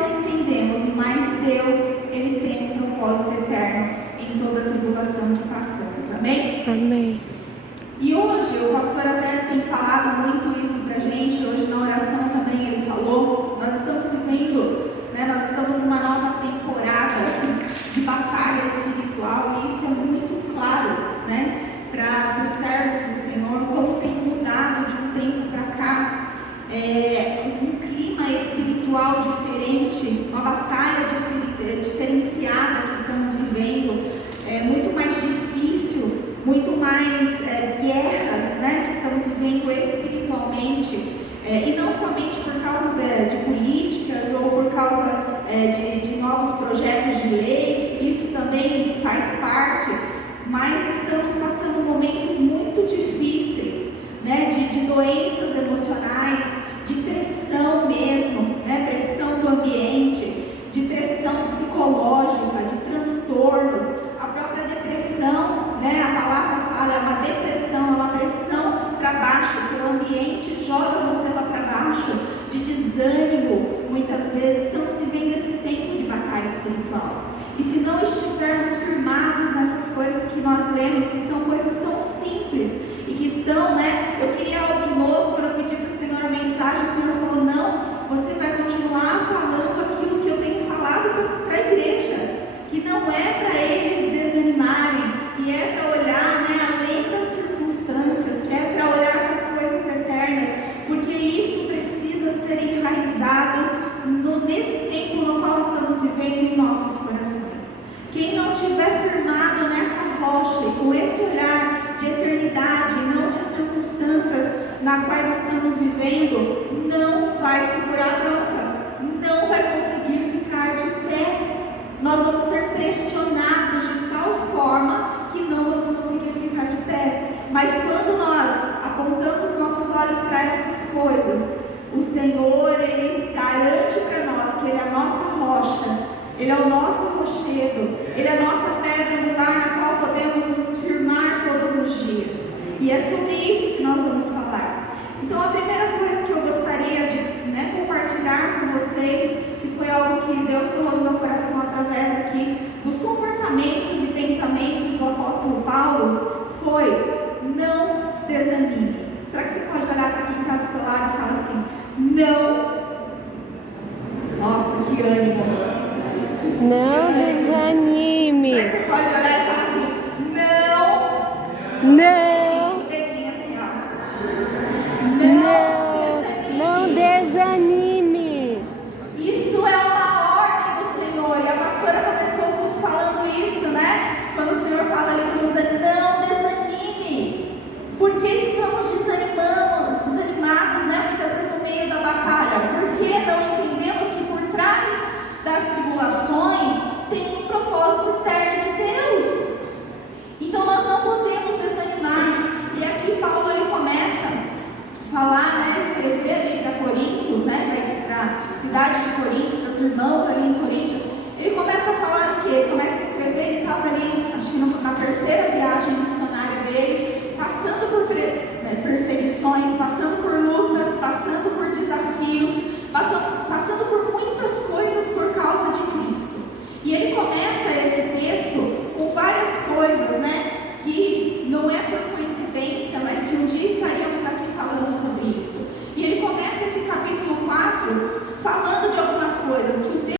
não entendemos, mas Deus, Ele tem um propósito eterno em toda a tribulação que passamos. Amém? Amém. E hoje, o pastor até tem falado muito isso pra gente, hoje na oração também ele falou, nós estamos vivendo, nós estamos numa nova temporada de batalha espiritual, e isso é muito claro, para os servos do Senhor, como tem mudado de um tempo para cá, um clima espiritual diferente, uma batalha diferenciada que estamos vivendo, muito mais difícil, muito mais guerras, que estamos vivendo espiritualmente, e não somente por causa de políticas ou por causa de novos projetos de lei, isso também faz parte, mas estamos passando momentos muito difíceis, de doenças emocionais, de pressão mesmo, pressão do ambiente, de pressão psicológica, de transtornos, a própria depressão, a palavra fala, é uma depressão, é uma pressão para baixo, que o ambiente joga você lá para baixo, de desânimo, muitas vezes. Estamos vivendo esse tempo de batalha espiritual, e se não estivermos firmados nessas coisas que nós lemos, que são coisas tão simples, e que estão, eu queria algo novo, quando eu pedi para o Senhor a mensagem, o Senhor falou, não, você vai continuar falando aquilo que eu tenho falado para a igreja, que não é para eles desanimarem, que é para olhar, além das circunstâncias, que é para olhar para as coisas eternas, porque isso precisa ser enraizado nesse tempo no qual estamos vivendo em nossos corações. Quem não tiver firmado nessa rocha e com esse olhar de eternidade, não de circunstâncias na quais estamos vivendo, não vai segurar a bronca, não vai conseguir ficar de pé. Nós vamos ser pressionados de tal forma que não vamos conseguir ficar de pé. Mas quando nós apontamos nossos olhos para essas coisas, o Senhor, Ele garante para nós que Ele é a nossa rocha, Ele é o nosso rochedo, Ele é a nossa pedra angular na qual podemos nos firmar todos os dias. E é sobre isso que nós vamos falar. Então, a primeira coisa que eu gostaria de compartilhar com vocês, que foi algo que Deus falou no meu coração através aqui dos comportamentos e pensamentos do apóstolo Paulo, foi: não desanime. Será que você pode olhar para quem está do seu lado e falar assim: não? Nossa, que ânimo! Não desanime. Será que você pode olhar e falar assim: não? Não. O dedinho assim, ó. Não desanime. Isso é uma ordem do Senhor. E a pastora começou o culto falando isso, quando o Senhor fala ali para você: não desanime. Porque estamos desanimados, muitas vezes no meio da batalha. Porque não entendemos que por trás das tribulações tem um propósito eterno de Deus. Então nós não podemos desanimar. E aqui Paulo ele começa a falar, escrever ali para Corinto, para a cidade de Corinto, para os irmãos ali em Coríntios. Ele começa a falar o quê? Ele começa a escrever, ele estava ali, acho que na terceira viagem missionária dele, passando por perseguições, passando por lutas, passando por desafios, passando